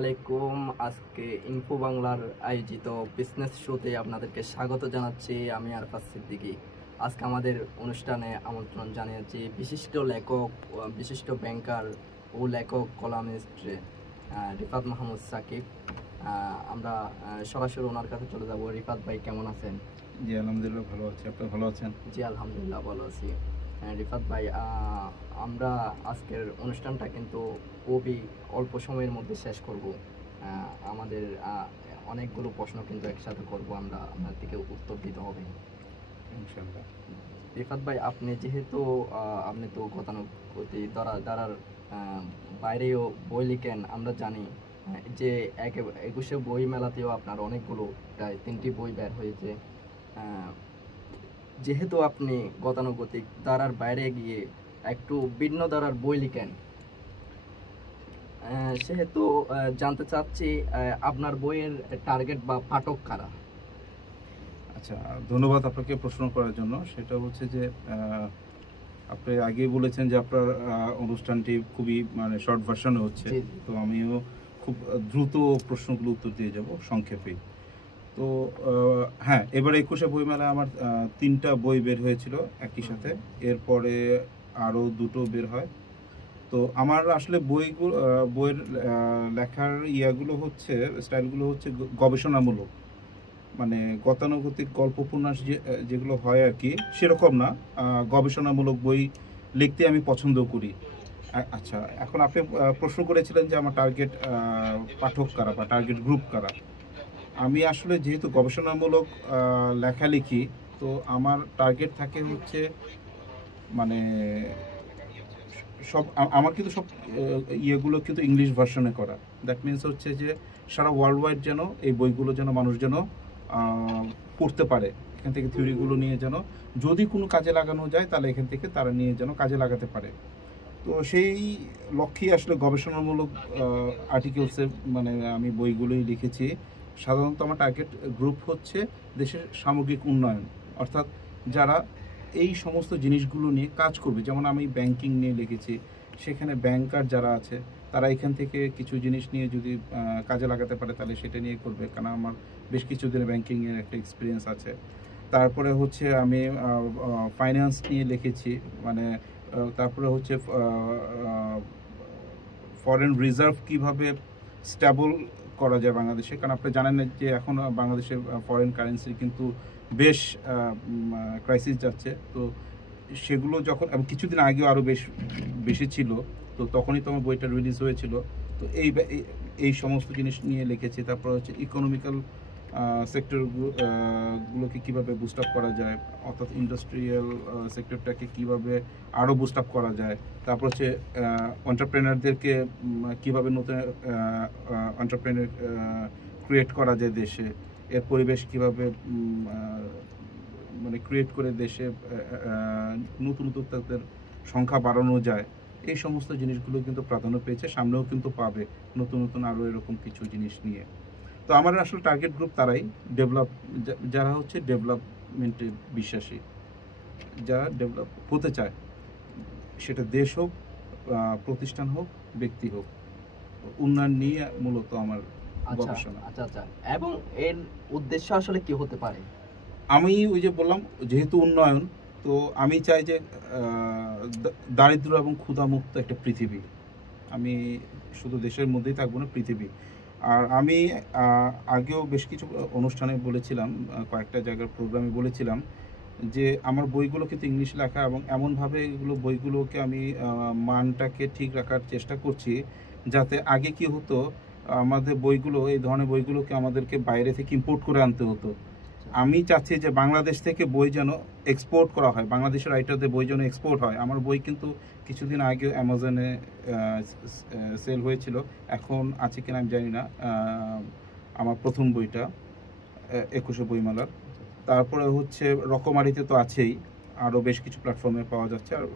আলাইকুম। আজকে ইনফো বাংলার আয়োজিত বিজনেস শোতে আপনাদেরকে স্বাগত জানাচ্ছি। আমি আরফাত সিদ্দিকী। আজকে আমাদের অনুষ্ঠানে আমন্ত্রণ জানিয়েছি বিশিষ্ট লেখক, বিশিষ্ট ব্যাংকার ও লেখক কলামিস্ট রিফাত মাহমুদ সাকিব। আমরা সরাসরি ওনার কাছে চলে যাব। রিফাত ভাই, কেমন আছেন? জি আলহামদুলিল্লাহ ভালো আছি, আপনি ভালো আছেন? জি আলহামদুলিল্লাহ ভালো আছি। রিফাত ভাই, আমরা আজকের অনুষ্ঠানটা কিন্তু খুবই অল্প সময়ের মধ্যে শেষ করব। আমাদের অনেকগুলো প্রশ্ন কিন্তু একসাথে করব, আমরা আপনার থেকে উত্তর দিতে হবে ইনশাআল্লাহ। রিফাত ভাই, আপনি যেহেতু আপনি তো গতানুগতিক দ্বারার বাইরেও বই লিখেন, আমরা জানি যে 21শে বই মেলাতেও আপনার অনেকগুলো, প্রায় 3টি বই বের হয়েছে। যেহেতু আপনি গতানুগতিক ধারার বাইরে গিয়ে একটু ভিন্ন ধারার বই লিখেন, সেহেতু জানতে চাচ্ছি আপনার বইয়ের টার্গেট বা পাঠক কারা? আচ্ছা, ধন্যবাদ আপনাকে প্রশ্ন করার জন্য। সেটা হচ্ছে যে আপনি আগে বলেছেন যে আপনার অনুষ্ঠানটি খুবই শর্ট ভার্সনে হচ্ছে, তো আমিও খুব দ্রুত প্রশ্নগুলো উত্তর দিয়ে যাব সংক্ষেপে। তো হ্যাঁ, এবার 21শে বইমেলায় আমার 3টা বই বের হয়েছিল একই সাথে, এরপরে আরও 2টো বের হয়। তো আমার আসলে বইয়ের লেখার ইয়াগুলো হচ্ছে, স্টাইলগুলো হচ্ছে গবেষণামূলক, মানে গতানুগতিক গল্প উপন্যাস যেগুলো হয় আর কি, সেরকম না। গবেষণামূলক বই লিখতে আমি পছন্দ করি। আচ্ছা, এখন আপনি প্রশ্ন করেছিলেন যে আমার টার্গেট পাঠক কারা বা টার্গেট গ্রুপ কারা। আমি আসলে যেহেতু গবেষণামূলক লেখা লিখি, তো আমার টার্গেট থাকে হচ্ছে মানে সব আমার কিন্তু সব ইয়েগুলো কিন্তু ইংলিশ ভার্সনে করা। দ্যাট মিনস হচ্ছে যে সারা ওয়ার্ল্ড ওয়াইড যেন এই বইগুলো যেন মানুষ যেন পড়তে পারে, এখান থেকে থিওরিগুলো নিয়ে যেন যদি কোনো কাজে লাগানো যায় তাহলে এখান থেকে তারা নিয়ে যেন কাজে লাগাতে পারে। তো সেই লক্ষ্যেই আসলে গবেষণামূলক আর্টিকেলসে আমি বইগুলোই লিখেছি। সাধারণত আমার টার্গেট গ্রুপ হচ্ছে দেশের সামগ্রিক উন্নয়ন, অর্থাৎ যারা এই সমস্ত জিনিসগুলো নিয়ে কাজ করবে। যেমন আমি ব্যাংকিং নিয়ে লিখেছি, সেখানে ব্যাংকার যারা আছে তারা এখান থেকে কিছু জিনিস নিয়ে যদি কাজে লাগাতে পারে তাহলে সেটা নিয়ে করবে, কারণ আমার বেশ কিছুদিন ব্যাংকিংয়ের একটা এক্সপিরিয়েন্স আছে। তারপরে হচ্ছে আমি ফাইন্যান্স নিয়ে লিখেছি, তারপরে হচ্ছে ফরেন রিজার্ভ কিভাবে স্টেবল করা যায় বাংলাদেশে, কারণ আপনি জানেন যে এখন বাংলাদেশে ফরেন কারেন্সির কিন্তু বেশ ক্রাইসিস যাচ্ছে। তো সেগুলো যখন কিছুদিন আগেও আরও বেশি ছিল, তো তখনই তো আমার বইটা রিলিজ হয়েছিল। তো এই সমস্ত জিনিস নিয়ে লিখেছি। তারপর হচ্ছে ইকোনমিক্যাল সেক্টরগুলোকে কীভাবে বুস্ট আপ করা যায়, অর্থাৎ ইন্ডাস্ট্রিয়াল সেক্টরটাকে কীভাবে আরও বুস্ট আপ করা যায়। তারপর হচ্ছে এন্টারপ্রেনারদেরকে কীভাবে নতুন এন্টারপ্রেনার ক্রিয়েট করা যায় দেশে, এর পরিবেশ কীভাবে ক্রিয়েট করে দেশে নতুন উদ্যোক্তাদের সংখ্যা বাড়ানো যায়। এই সমস্ত জিনিসগুলো কিন্তু প্রাধান্য পেয়েছে, সামনেও কিন্তু পাবে নতুন নতুন আরও এরকম কিছু জিনিস নিয়ে। তো আমার আসলে টার্গেট গ্রুপ তারাই যারা হচ্ছে ডেভেলপমেন্টে বিশ্বাসী, যারা ডেভেলপ হতে চায়, সেটা দেশ হোক, প্রতিষ্ঠান হোক, ব্যক্তি হোক, উন্নয়ন নিয়ে মূলত আমার গবেষণা। আচ্ছা আচ্ছা, এবং এর উদ্দেশ্য আসলে কি হতে পারে? আমি ওই যে বললাম, যেহেতু উন্নয়ন, তো আমি চাই যে দারিদ্র এবং ক্ষুধামুক্ত একটা পৃথিবী। আমি শুধু দেশের মধ্যেই থাকবো না, পৃথিবী। আর আমি আগেও বেশ কিছু অনুষ্ঠানে বলেছিলাম, কয়েকটা জায়গার প্রোগ্রামে বলেছিলাম যে আমার বইগুলো কিন্তু ইংলিশ লেখা, এবং এমনভাবে বইগুলোকে আমি মানটাকে ঠিক রাখার চেষ্টা করছি, যাতে আগে কি হতো, আমাদের বইগুলো, এই ধরনের বইগুলোকে আমাদেরকে বাইরে থেকে ইম্পোর্ট করে আনতে হতো। আমি চাচ্ছি যে বাংলাদেশ থেকে বই যেন এক্সপোর্ট করা হয়, বাংলাদেশের রাইটারদের বই যেন এক্সপোর্ট হয়। আমার বই কিন্তু কিছুদিন আগে অ্যামাজনে সেল হয়েছিল, এখন আছে কিনা আমি জানি না। আমার প্রথম বইটা 21শে বইমেলার, তারপরে হচ্ছে রকমারিতে তো আছেই, আরও বেশ কিছু প্ল্যাটফর্মে পাওয়া যাচ্ছে। আর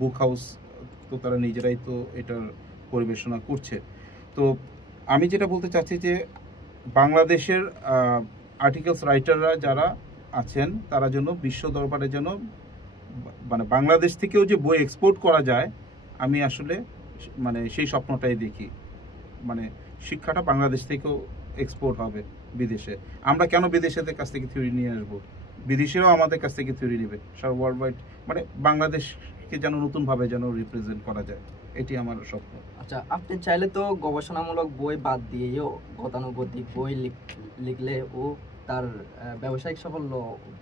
বুক হাউস তো তারা নিজেরাই তো এটার পরিবেশনা করছে। তো আমি যেটা বলতে চাচ্ছি যে বাংলাদেশের আর্টিকেলস রাইটাররা যারা আছেন তারা যেন বিশ্ব দরবারে যেন বাংলাদেশ থেকেও যে বই এক্সপোর্ট করা যায়, আমি আসলে সেই স্বপ্নটাই দেখি। শিক্ষাটা বাংলাদেশ থেকেও এক্সপোর্ট হবে বিদেশে। আমরা কেন বিদেশেদের কাছ থেকে থিওরি নিয়ে আসবো? বিদেশিরাও আমাদের কাছ থেকে থিওরি নেবে, সারা ওয়ার্ল্ড ওয়াইড, মানে বাংলাদেশকে যেন নতুনভাবে যেন রিপ্রেজেন্ট করা যায়, এটি আমার স্বপ্ন। আচ্ছা, আপনি চাইলে তো গবেষণামূলক বই বাদ দিয়েও গতানুগতিক বই লিখলে ও তার ব্যবসায়িক সাফল্য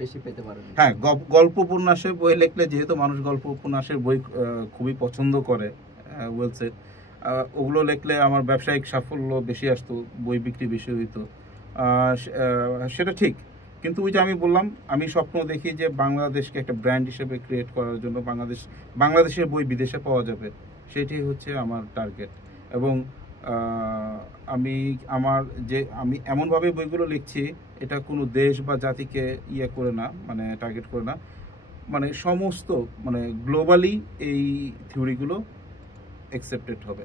বেশি পেতে পারেন। হ্যাঁ, গল্প উপন্যাসের বই লিখলে, যেহেতু মানুষ গল্প উপন্যাসের বই খুবই পছন্দ করে, ওয়েল সেড, ওগুলো লিখলে আমার ব্যবসায়িক সাফল্য বেশি আসতো, বই বিক্রি বেশি হইতো, সেটা ঠিক। কিন্তু ওই যে আমি বললাম, আমি স্বপ্ন দেখি যে বাংলাদেশকে একটা ব্র্যান্ড হিসেবে ক্রিয়েট করার জন্য বাংলাদেশের বই বিদেশে পাওয়া যাবে, সেটাই হচ্ছে আমার টার্গেট। এবং আমি এমনভাবে বইগুলো লিখছি, এটা কোনো দেশ বা জাতিকে ইয়ে করে না, মানে টার্গেট করে না, মানে সমস্ত, মানে গ্লোবালি এই থিওরিগুলো অ্যাকসেপ্টেড হবে,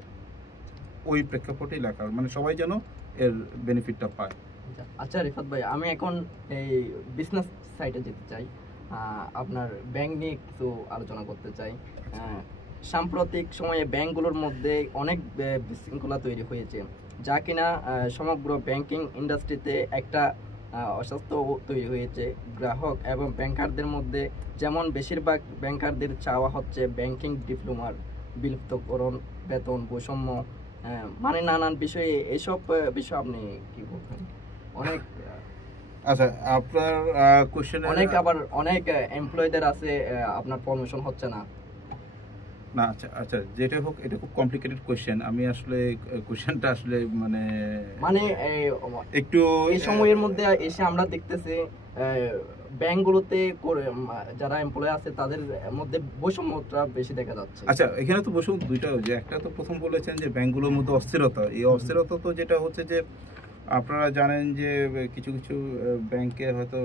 ওই প্রেক্ষাপটেই লেখা, মানে সবাই যেন এর বেনিফিটটা পায়। আচ্ছা রিফাত ভাই, আমি এখন এই বিজনেস সাইডে যেতে চাই, আপনার ব্যাংক নিয়ে কিছু আলোচনা করতে চাই। সাম্প্রতিক সময়ে ব্যাংকগুলোর মধ্যে অনেক বিশৃঙ্খলা তৈরি হয়েছে, যা কিনা সমগ্র ব্যাংকিং ইন্ডাস্ট্রিতে একটা অস্বাস্থ্য তৈরি হয়েছে। গ্রাহক এবং ব্যাংকারদের মধ্যে যেমন বেশিরভাগ ব্যাংকারদের চাওয়া হচ্ছে ব্যাংকিং ডিপ্লোমার বিলুপ্তকরণ, বেতন বৈষম্য, মানে নানান বিষয়ে, এসব বিষয়ে আপনি কি বলবেন? অনেক আচ্ছা, আপনার কোশ্চেনে অনেক এমপ্লয়ীদের আছে আপনার প্রমোশন হচ্ছে না। না, আচ্ছা, যেটা হোক, এটা খুব কমপ্লিকেটেড কোশ্চেন। আমি আসলে কোশ্চেনটা আসলে মানে একটু এই সময়ের মধ্যে এসে আমরা দেখতেছি ব্যাংকগুলোতে যারা এমপ্লয় আছে তাদের মধ্যে বৈষম্যটা বেশি দেখা যাচ্ছে। আচ্ছা, এখানে তো বৈষম্য দুইটা, যে একটা তো প্রথম বলেছেন যে ব্যাংকগুলোর মধ্যে অস্থিরতা, এই অস্থিরতা তো যেটা হচ্ছে যে আপনারা জানেন যে কিছু কিছু ব্যাংকে হয়তো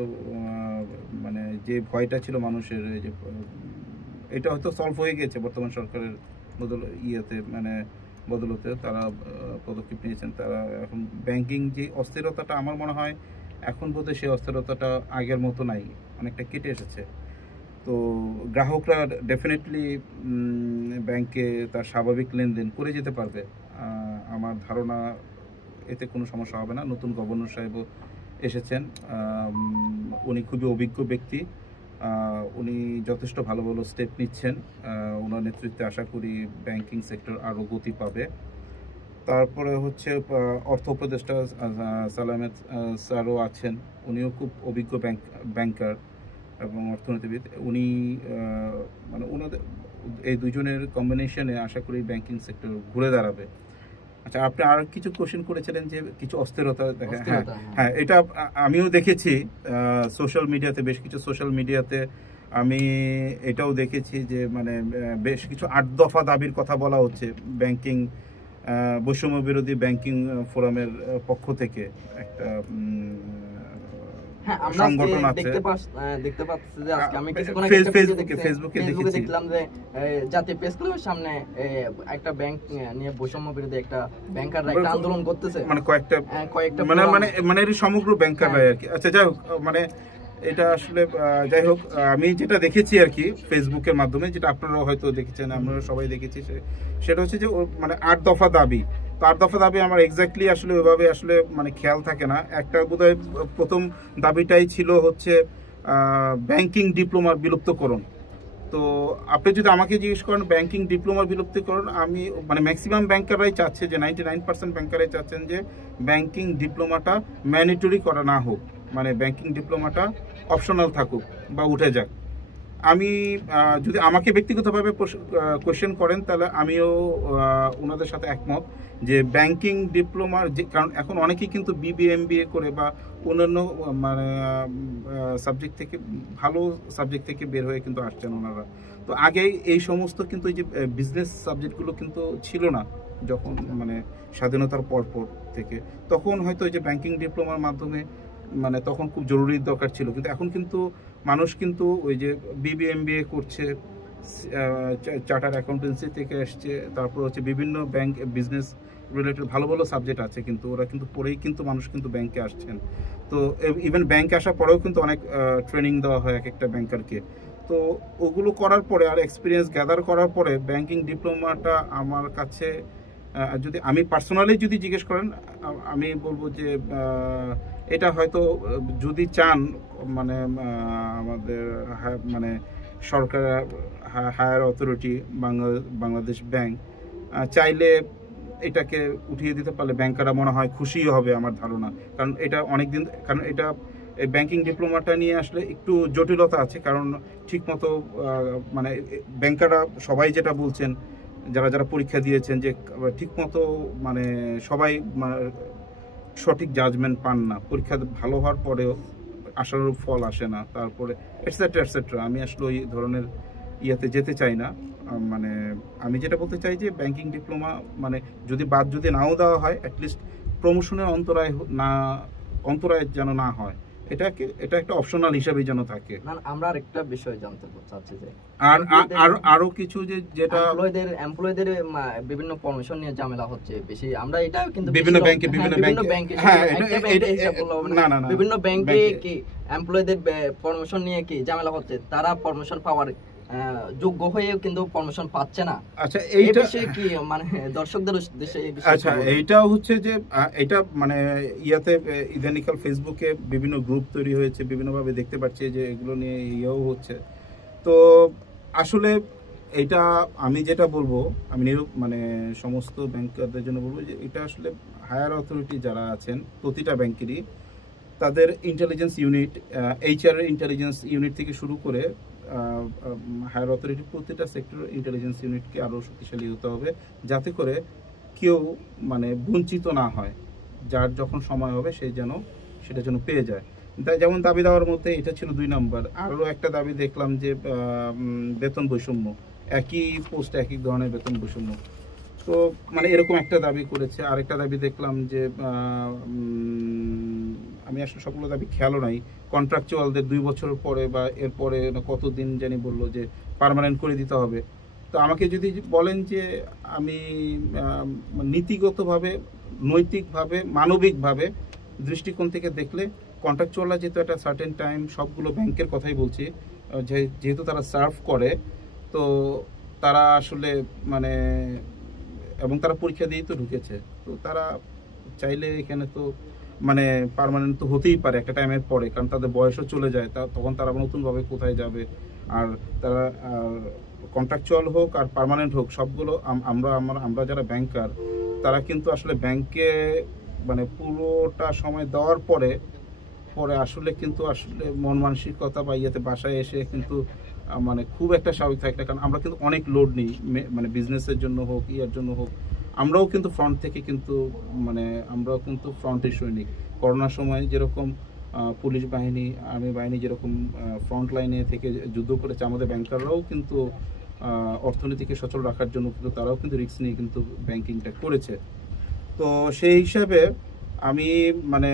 মানে যে ভয়টা ছিল মানুষের, যে এটা হয়তো সলভ হয়ে গেছে বর্তমান সরকারের বদলতে তারা পদক্ষেপ নিয়েছেন। তারা এখন ব্যাংকিং যে অস্থিরতাটা, আমার মনে হয় এখন বোধহয় সেই অস্থিরতাটা আগের মতো নাই, অনেকটা কেটে এসেছে। তো গ্রাহকরা ডেফিনেটলি ব্যাংকে তার স্বাভাবিক লেনদেন করে যেতে পারবে, আমার ধারণা এতে কোনো সমস্যা হবে না। নতুন গভর্নর সাহেবও এসেছেন, উনি খুবই অভিজ্ঞ ব্যক্তি, উনি যথেষ্ট ভালো ভালো স্টেপ নিচ্ছেন, ওনার নেতৃত্বে আশা করি ব্যাংকিং সেক্টর আরও গতি পাবে। তারপরে হচ্ছে অর্থ উপদেষ্টা সালামেত স্যারও আছেন, উনিও খুব অভিজ্ঞ ব্যাংকার এবং অর্থনীতিবিদ। উনি মানে ওনাদের এই দুজনের কম্বিনেশনে আশা করি ব্যাংকিং সেক্টর ঘুরে দাঁড়াবে। আচ্ছা, আপনি আর কিছু কোশ্চেন করেছিলেন যে কিছু অস্থিরতা দেখা। হ্যাঁ, এটা আমিও দেখেছি সোশ্যাল মিডিয়াতে, বেশ কিছু সোশ্যাল মিডিয়াতে আমি এটাও দেখেছি যে মানে বেশ কিছু 8 দফা দাবির কথা বলা হচ্ছে ব্যাংকিং বৈষম্য বিরোধী ব্যাংকিং ফোরামের পক্ষ থেকে। একটা সংগঠন আছে, দেখতে পাচ্ছি যে আজকে আমি ফেসবুকে দেখলাম যে জাতীয় প্রেস ক্লাবের সামনে একটা ব্যাংক নিয়ে বৈষম্য বিরোধী একটা ব্যাংকাররা একটা আন্দোলন করতেছে, মানে কয়েকটা মানে এর সমগ্র ব্যাংকাররা আর কি। আচ্ছা, যাই হোক, মানে এটা আসলে যাই হোক, আমি যেটা দেখেছি আর কি ফেসবুকের মাধ্যমে, যেটা আপনারাও হয়তো দেখেছেন, আমরা সবাই দেখেছি, সেটা হচ্ছে যে মানে 8 দফা দাবি। তো 8 দফা দাবি আমার এক্স্যাক্টলি আসলে ওইভাবে আসলে মানে খেয়াল থাকে না। একটা বোধহয় প্রথম দাবিটাই ছিল হচ্ছে ব্যাংকিং ডিপ্লোমার বিলুপ্তকরণ। তো আপনি যদি আমাকে জিজ্ঞেস করেন ব্যাংকিং ডিপ্লোমার বিলুপ্তিকরণ, আমি মানে ম্যাক্সিমাম ব্যাংকাররাই চাচ্ছে যে 99% ব্যাংকাররাই চাচ্ছেন যে ব্যাংকিং ডিপ্লোমাটা ম্যান্ডেটরি করা না হোক, মানে ব্যাংকিং ডিপ্লোমাটা অপশনাল থাকুক বা উঠে যাক। আমি যদি আমাকে ব্যক্তিগতভাবে কোয়েশ্চেন করেন, তাহলে আমিও ওনাদের সাথে একমত যে ব্যাংকিং ডিপ্লোমার যে, কারণ এখন অনেকেই কিন্তু BBA করে বা অন্যান্য মানে সাবজেক্ট থেকে, ভালো সাবজেক্ট থেকে বের হয়ে কিন্তু আসছেন ওনারা। তো আগে এই সমস্ত কিন্তু এই যে বিজনেস সাবজেক্টগুলো কিন্তু ছিল না যখন মানে স্বাধীনতার পর থেকে, তখন হয়তো এই যে ব্যাংকিং ডিপ্লোমার মাধ্যমে মানে তখন খুব জরুরি দরকার ছিল। কিন্তু এখন কিন্তু মানুষ কিন্তু ওই যে BBA করছে, চার্টার অ্যাকাউন্টেন্সি থেকে আসছে, তারপর হচ্ছে বিভিন্ন ব্যাংক বিজনেস রিলেটেড ভালো ভালো সাবজেক্ট আছে, কিন্তু ওরা কিন্তু পড়েই কিন্তু মানুষ কিন্তু ব্যাংকে আসছেন। তো ইভেন ব্যাংকে আসার পরেও কিন্তু অনেক ট্রেনিং দেওয়া হয় এক একটা ব্যাংকারকে। তো ওগুলো করার পরে আর এক্সপিরিয়েন্স গ্যাদার করার পরে ব্যাংকিং ডিপ্লোমাটা আমার কাছে যদি আমি পার্সোনালি যদি জিজ্ঞেস করেন, আমি বলবো যে এটা হয়তো যদি চান মানে আমাদের মানে সরকার হায়ার অথরিটি বাংলাদেশ ব্যাংক চাইলে এটাকে উঠিয়ে দিতে পারলে ব্যাংকাররা মনে হয় খুশি হবে আমার ধারণা। কারণ এটা অনেকদিন, কারণ এটা ব্যাংকিং ডিপ্লোমাটা নিয়ে আসলে একটু জটিলতা আছে। কারণ ঠিকমতো মানে ব্যাংকাররা সবাই যেটা বলছেন, যারা পরীক্ষা দিয়েছেন, যে ঠিকমতো মানে সবাই সঠিক জাজমেন্ট পান না, পরীক্ষা ভালো হওয়ার পরেও আশানুরূপ ফল আসে না, তারপরে এটসেট্রা এটসেট্রা। আমি আসলে ওই ধরনের ইয়েতে যেতে চাই না। মানে আমি যেটা বলতে চাই যে ব্যাংকিং ডিপ্লোমা মানে যদি নাও দেওয়া হয়, অ্যাটলিস্ট প্রমোশনের অন্তরায় যেন না হয়, এটা একটা অপশনাল হিসাবে যেন থাকে। আমরা আরেকটা বিষয় জানতে চাচ্ছি যে আরো কিছু যেটা এমপ্লয়ীদের বিভিন্ন প্রমোশন নিয়ে ঝামেলা হচ্ছে বেশি। আমরা এটা কিন্তু বিভিন্ন ব্যাংকে বিভিন্ন ব্যাংকে কি এমপ্লয়ীদের প্রমোশন নিয়ে কি ঝামেলা হচ্ছে, তারা প্রমোশন পাওয়ার যোগ্য হয়ে কিন্তু প্রমোশন পাচ্ছে না। আচ্ছা, এইটা কি মানে দর্শকদের উদ্দেশ্যে আচ্ছা, এইটা হচ্ছে যে এটা মানে ইয়াতে ইদানিকাল ফেসবুকে বিভিন্ন গ্রুপ তৈরি হয়েছে, বিভিন্নভাবে দেখতে পাচ্ছি যে এগুলো নিয়ে ইয়েও হচ্ছে। তো আসলে এটা আমি যেটা বলবো, আমি মানে সমস্ত ব্যাংকারদের জন্য বলবো যে এটা আসলে হায়ার অথরিটি যারা আছেন প্রতিটা ব্যাংকেরই, তাদের intelligence unit, HR intelligence unit থেকে শুরু করে হায়ার অথরিটি প্রতিটা সেক্টর ইন্টেলিজেন্স ইউনিটকে আরও শক্তিশালী হতে হবে, যাতে করে কেউ মানে বঞ্চিত না হয়, যার যখন সময় হবে সেটা যেন পেয়ে যায়। যেমন দাবি দেওয়ার মধ্যে এটা ছিল 2 নম্বর। আরও একটা দাবি দেখলাম যে বেতন বৈষম্য, একই পোস্ট একই ধরনের বেতন বৈষম্য। তো মানে এরকম একটা দাবি করেছে। আরেকটা দাবি দেখলাম যে আমি আসলে সবগুলো দাবি খেয়ালও নাই, কন্ট্রাকচুয়ালদের 2 বছর পরে বা এরপরে কতদিন জানি বললো যে পার্মানেন্ট করে দিতে হবে। তো আমাকে যদি বলেন যে আমি নীতিগতভাবে, নৈতিকভাবে, মানবিকভাবে দৃষ্টিকোণ থেকে দেখলে কন্ট্রাকচুয়ালরা যেহেতু একটা সার্টেন টাইম, সবগুলো ব্যাংকের কথাই বলছি, যেহেতু তারা সার্ভ করে, তো তারা আসলে মানে এবং তারা পরীক্ষা দিয়েই তো ঢুকেছে, তো তারা চাইলে এখানে তো মানে পার্মানেন্ট তো হতেই পারে একটা টাইমের পরে, কারণ তাদের বয়সও চলে যায়, তখন তারা নতুনভাবে কোথায় যাবে। আর তারা কন্ট্রাকচুয়াল হোক আর পার্মানেন্ট হোক, সবগুলো আমরা যারা ব্যাংকার, তারা কিন্তু আসলে ব্যাংকে মানে পুরোটা সময় দেওয়ার পরে আসলে কিন্তু আসলে মন মানসিকতা বা ইয়েতে বাসায় এসে কিন্তু মানে খুব একটা স্বাভাবিক থাকে না। কারণ আমরা কিন্তু অনেক লোড নিই, মানে বিজনেসের জন্য হোক, ইয়ার জন্য হোক, আমরাও কিন্তু ফ্রন্ট থেকে কিন্তু মানে আমরাও কিন্তু ফ্রন্টের সৈনিক। করোনার সময় যেরকম পুলিশ বাহিনী, আর্মি বাহিনী যেরকম ফ্রন্ট লাইনে থেকে যুদ্ধ করেছে, আমাদের ব্যাংকাররাও কিন্তু অর্থনীতিকে সচল রাখার জন্য কিন্তু তারাও কিন্তু রিস্ক নিয়ে কিন্তু ব্যাংকিংটা করেছে। তো সেই হিসাবে আমি মানে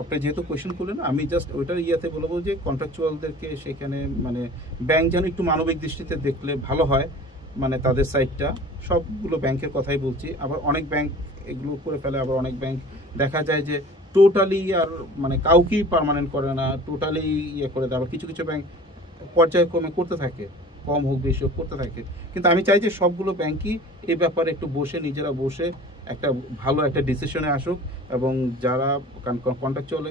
আপনি যেহেতু কোয়েশ্চেন করলেন, আমি জাস্ট ওইটার ইয়েতে বলবো যে কন্ট্রাকচুয়ালদেরকে সেখানে মানে ব্যাংক যেন একটু মানবিক দৃষ্টিতে দেখলে ভালো হয়, মানে তাদের সাইডটা। সবগুলো ব্যাংকের কথাই বলছি, আবার অনেক ব্যাংক এগুলো করে ফেলে, আবার অনেক ব্যাংক দেখা যায় যে টোটালি আর মানে কাউকেই পার্মানেন্ট করে না, টোটালি ইয়ে করে দেয়। আবার কিছু কিছু ব্যাংক পর্যায়ক্রমে করতে থাকে, কম হোক বেশি হোক করতে থাকে। কিন্তু আমি চাই যে সবগুলো ব্যাংকই এই ব্যাপারে একটু নিজেরা বসে একটা ভালো একটা ডিসিশনে আসুক, এবং যারা কন্ট্রাকচুয়াল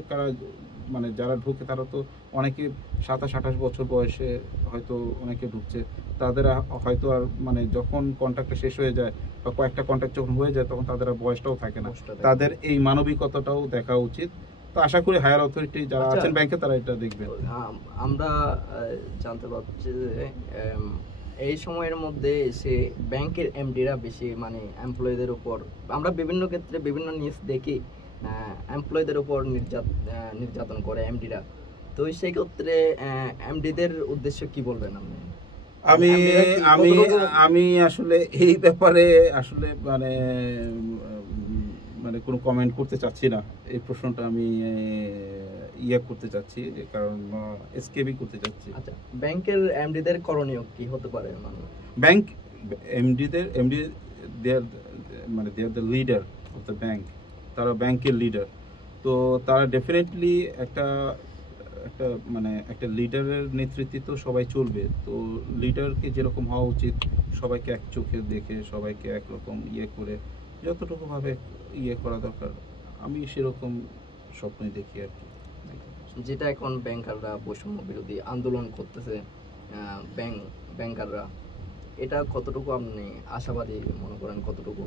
মানে যারা ঢুকে, তারা তো অনেকে 27-28 বছর বয়সে হয়তো অনেকে ঢুকছে, তাদের হয়তো আর মানে যখন কন্ট্রাক্টটা শেষ হয়ে যায় বা কয়েকটা কন্ট্রাক্ট যখন হয়ে যায়, তখন তাদের আর বয়সটাও থাকে না। তাদের এই মানবিকতাটাও দেখা উচিত। তো আশা করি হায়ার অথরিটি যারা আছেন ব্যাংকে, তারা এটা দেখবে। আমরা জানতে পারছি যে এই সময়ের মধ্যে এসে ব্যাংকের এমডিরা বেশি মানে এমপ্লয়ীদের উপর, আমরা বিভিন্ন ক্ষেত্রে বিভিন্ন নিউজ দেখি এমপ্লয়ীদের উপর নির্যাতন করে এমডিরা। তো সেই ক্ষেত্রে এমডিদের উদ্দেশ্যে কি বলবেন আপনি? আমি আসলে এই ব্যাপারে আসলে মানে মানে কোনো কমেন্ট করতে চাচ্ছি না। এই প্রশ্নটা আমি করতে চাচ্ছি, যে কারণ এসকেবি করতে চাচ্ছি। আচ্ছা, ব্যাংকের এমডিদের করণীয় কি হতে পারে? ব্যাংক এমডি মানে they are the leader of the bank, তারা ব্যাংকের লিডার। তো তারা ডেফিনেটলি একটা একটা মানে একটা লিডারের নেতৃত্বে তো সবাই চলবে, তো লিডারকে যেরকম হওয়া উচিত সবাইকে এক চোখে দেখে সবাইকে একরকম করে যতটুকু ভাবে করা দরকার, আমি সেরকম স্বপ্নই দেখি আর কি। যেটা এখন ব্যাংকাররা বৈষম্য বিরোধী আন্দোলন করতেছে, ব্যাংকাররা, এটা কতটুকু আপনি আশাবাদী মনে করেন, কতটুকু?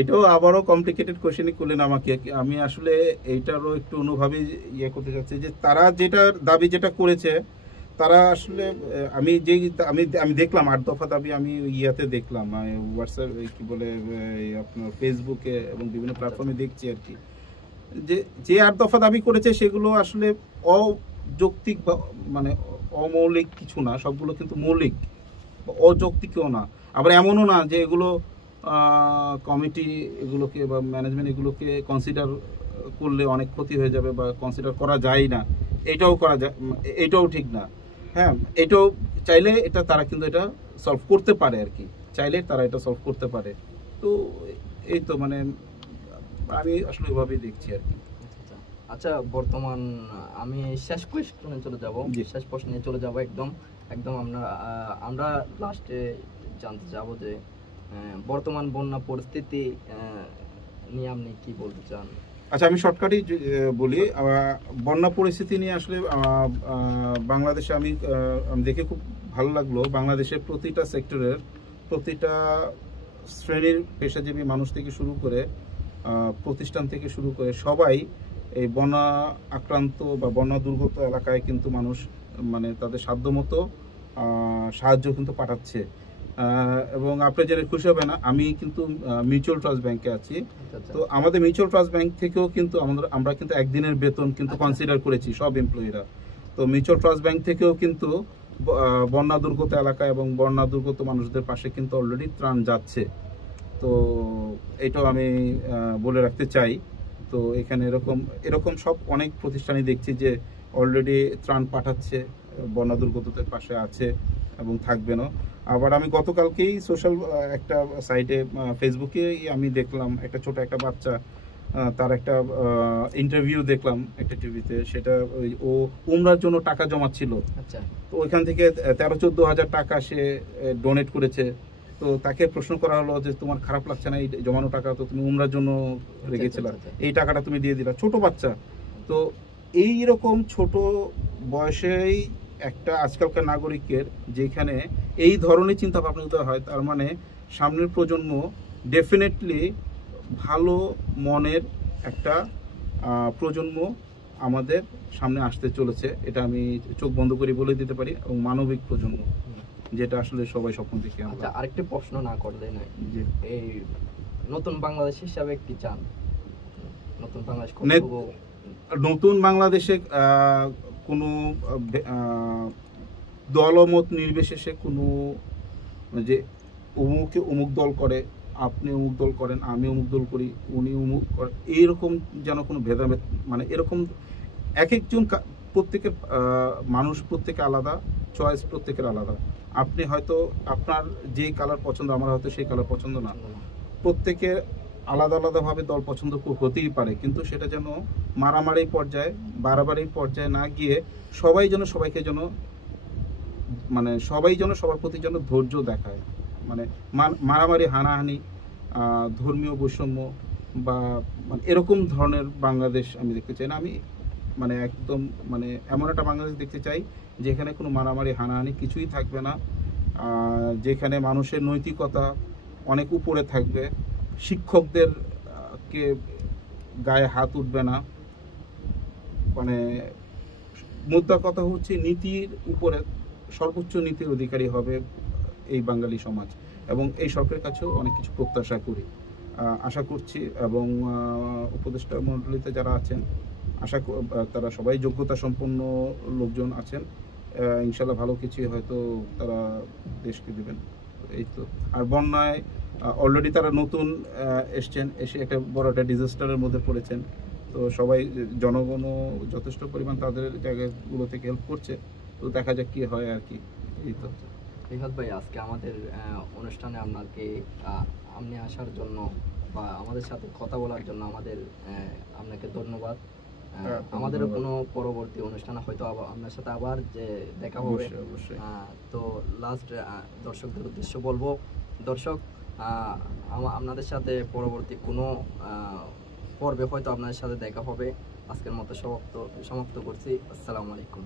এটাও আবারও কমপ্লিকেটেড কোশ্চেনই করলেন আমাকে। আমি আসলে এইটারও একটু অনুভাবে করতে চাচ্ছি যে তারা যেটা দাবি যেটা করেছে, তারা আসলে আমি দেখলাম 8 দফা দাবি, আমি দেখলাম হোয়াটসঅ্যাপ কি বলে আপনার ফেসবুকে এবং বিভিন্ন প্ল্যাটফর্মে দেখছি আর কি, যে 8 দফা দাবি করেছে সেগুলো আসলে অযৌক্তিক বা মানে অমৌলিক কিছু না, সবগুলো কিন্তু মৌলিক, অযৌক্তিকও না, আবার এমনও না যে এগুলো কমিটি এগুলোকে বা ম্যানেজমেন্ট এগুলোকে কনসিডার করলে অনেক ক্ষতি হয়ে যাবে বা কনসিডার করা যায় না, এটাও করা যায়, এটাও ঠিক না। হ্যাঁ, এটাও চাইলে এটা তারা কিন্তু এটা সলভ করতে পারে আর কি, চাইলে তারা এটা সলভ করতে পারে। তো এই তো মানে আমি আসলে ওইভাবেই দেখছি আর কি। আচ্ছা, বর্তমান আমি শেষ কোয়েশ্চনে চলে যাব, শেষ প্রশ্নে চলে যাব। একদম আমরা লাস্টে জানতে যাব যে বর্তমান বন্যা পরিস্থিতি নিয়ে আপনি কি বলতে চান? আচ্ছা, আমি শর্টকাটই বলি। বন্যা পরিস্থিতি নিয়ে আসলে বাংলাদেশে আমি দেখে খুব ভালো লাগলো, বাংলাদেশের প্রতিটা সেক্টরের প্রতিটা শ্রেণীর পেশাজীবী মানুষ থেকে শুরু করে প্রতিষ্ঠান থেকে শুরু করে সবাই এই বন্যা আক্রান্ত বা বন্যা দুর্গত এলাকায় কিন্তু মানুষ মানে তাদের সাধ্যমতো সাহায্য কিন্তু পাঠাচ্ছে। এবং আপনি জেনে খুশি হবে না, আমি কিন্তু মিউচুয়াল ট্রাস্ট ব্যাংকে আছি। তো আমাদের মিউচুয়াল ট্রাস্ট ব্যাংক থেকেও কিন্তু আমরা কিন্তু একদিনের বেতন কিন্তু কনসিডার করেছি সব এমপ্লয়িরা। তো মিউচুয়াল ট্রাস্ট ব্যাংক থেকেও কিন্তু বন্যা দুর্গত এলাকা এবং বন্যা দুর্গত মানুষদের পাশে কিন্তু অলরেডি ত্রাণ যাচ্ছে। তো এটাও আমি বলে রাখতে চাই। তো এখানে এরকম সব অনেক প্রতিষ্ঠানই দেখছি যে অলরেডি ত্রাণ পাঠাচ্ছে, বন্যা দুর্গতদের পাশে আছে এবং থাকবেনও। আবার আমি গতকালকেই সোশ্যাল একটা সাইটে ফেসবুকে আমি দেখলাম একটা ছোট একটা বাচ্চা, তার একটা ইন্টারভিউ দেখলাম একটা টিভিতে, সেটা ও উমরার জন্য টাকা জমাচ্ছিল। আচ্ছা, তো ওইখান থেকে 13-14 হাজার টাকা সে ডোনেট করেছে। তো তাকে প্রশ্ন করা হলো যে তোমার খারাপ লাগছে না এই জমানো টাকা, তো তুমি উমরার জন্য রেখেছিলা, এই টাকাটা তুমি দিয়ে দিলা, ছোট বাচ্চা। তো এই রকম ছোট বয়সেই একটা আজকালকার নাগরিকের যেখানে এই ধরনের চিন্তা ভাবনা হয়, তার মানে সামনের প্রজন্ম ডেফিনেটলি ভালো মনের একটা প্রজন্ম আমাদের সামনে আসতে চলেছে, এটা আমি চোখ বন্ধ করে বলে দিতে পারি, এবং মানবিক প্রজন্ম, যেটা আসলে সবাই স্বপ্ন দেখি। আচ্ছা, আরেকটি প্রশ্ন না করলে নয়, যে এই নতুন বাংলাদেশ হিসাবে কি চান? নতুন বাংলাদেশে কোনো দলমত নির্বিশেষে কোনো যে অমুক দল করে, আপনি অমুক দল করেন, আমি অমুক দল করি, উনি অমুক করেন, এইরকম যেন কোনো ভেদাভেদ, মানে এরকম এক একজন প্রত্যেকের মানুষ প্রত্যেকে আলাদা, চয়েস প্রত্যেকের আলাদা। আপনি হয়তো আপনার যে কালার পছন্দ, আমার হয়তো সেই কালার পছন্দ না, প্রত্যেকের আলাদা আলাদাভাবে দল পছন্দ হতেই পারে, কিন্তু সেটা যেন মারামারি পর্যায়ে বাড়াবাড়ি পর্যায়ে না গিয়ে সবাই যেন সবাইকে যেন মানে সবাই যেন সবার প্রতি যেন ধৈর্য দেখায়, মানে মারামারি হানাহানি ধর্মীয় বৈষম্য বা মানে এরকম ধরনের বাংলাদেশ আমি দেখতে চাই না। আমি মানে একদম মানে এমন একটা বাংলাদেশ দেখতে চাই যেখানে কোনো মারামারি হানাহানি কিছুই থাকবে না, যেখানে মানুষের নৈতিকতা অনেক উপরে থাকবে, শিক্ষকদের কে গায়ে হাত উঠবে না, মানে মুদ্রা কথা হচ্ছে নীতির উপরে সর্বোচ্চ নীতির অধিকারী হবে এই বাঙালি সমাজ, এবং এই সরকারের কাছেও অনেক কিছু প্রত্যাশা করি, আশা করছি। এবং উপদেষ্টা মণ্ডলীতে যারা আছেন তারা সবাই যোগ্যতা সম্পন্ন লোকজন আছেন, ইনশাল্লাহ ভালো কিছু হয়তো তারা দেশকে দিবেন। এই তো। আর বন্যায় অলরেডি তারা নতুন এসে একটা বড় একটা ডিজাস্টারের মধ্যে পড়েছেন, তো সবাই জনগণও যথেষ্ট পরিমাণ তাদের জায়গাগুলো থেকে হেল্প করছে, তো দেখা যাক কি হয় আর কি। এই তো। রিফাত ভাই, আজকে আমাদের অনুষ্ঠানে আপনি আসার জন্য বা আমাদের সাথে কথা বলার জন্য আপনাকে ধন্যবাদ। আমাদেরও কোনো পরবর্তী অনুষ্ঠানে হয়তো আবার আপনার সাথে আবার যে দেখা হবে। অবশ্যই। তো লাস্ট দর্শকদের উদ্দেশ্য বলবো, দর্শক আপনাদের সাথে পরবর্তী কোনো পর্বে হয়তো আপনাদের সাথে দেখা হবে। আজকের মতো সমাপ্ত করছি। আসসালামু আলাইকুম।